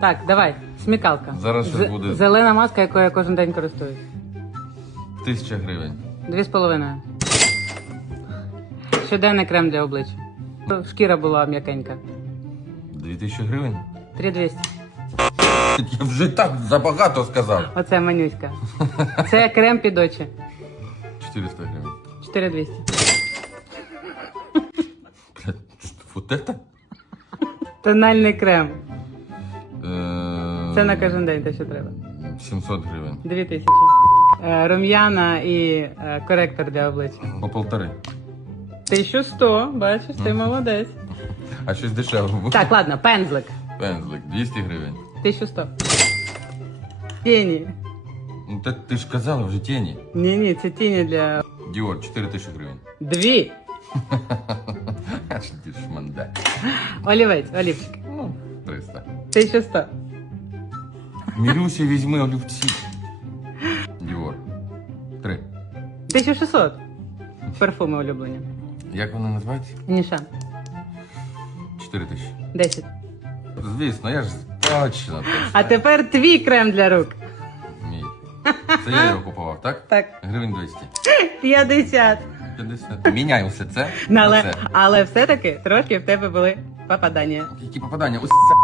Так, давай, смікалка. Зараз щось З- буде. Зелена маска, якою я кожен день користуюсь. Тисяча гривень. Дві з половиною. Щоденний крем для обличчя. Шкіра була м'якенька. Дві тисячі гривень? 3200. Я вже так забагато сказав. Оце манюська. Це крем під очі. 400 гривень. 4200. Блядь, вот это? Тональний крем. Це на кожен день те, що треба. 700 гривень. 2000. Е, Рум'яна і е, коректор для обличчя. По полтори. 1100, бачиш, ти молодець. А щось дешеве. Так, ладно, пензлик. Пензлик, 200 гривень. 1100. Тіні. Ну так ти ж казала вже тіні. Ні, ні, це тіні для Діор, 4 тисячі гривень. дві. Аж ти ж манда. Олівець, олівчик. Ну, 300. 1100. Мірюсі візьми олівці. Діор. 3. 1600. Парфуми улюблені. Як вони називаються? Ніша. 4 тисячі. 10. Звісно, я ж точно, точно. А тепер твій крем для рук. Мій. Це я його купував, так? Так. Гривень 200. 50. 50. Міняю все це. Ну, на Але, це. але все-таки трошки в тебе були попадання. Які попадання? Ось це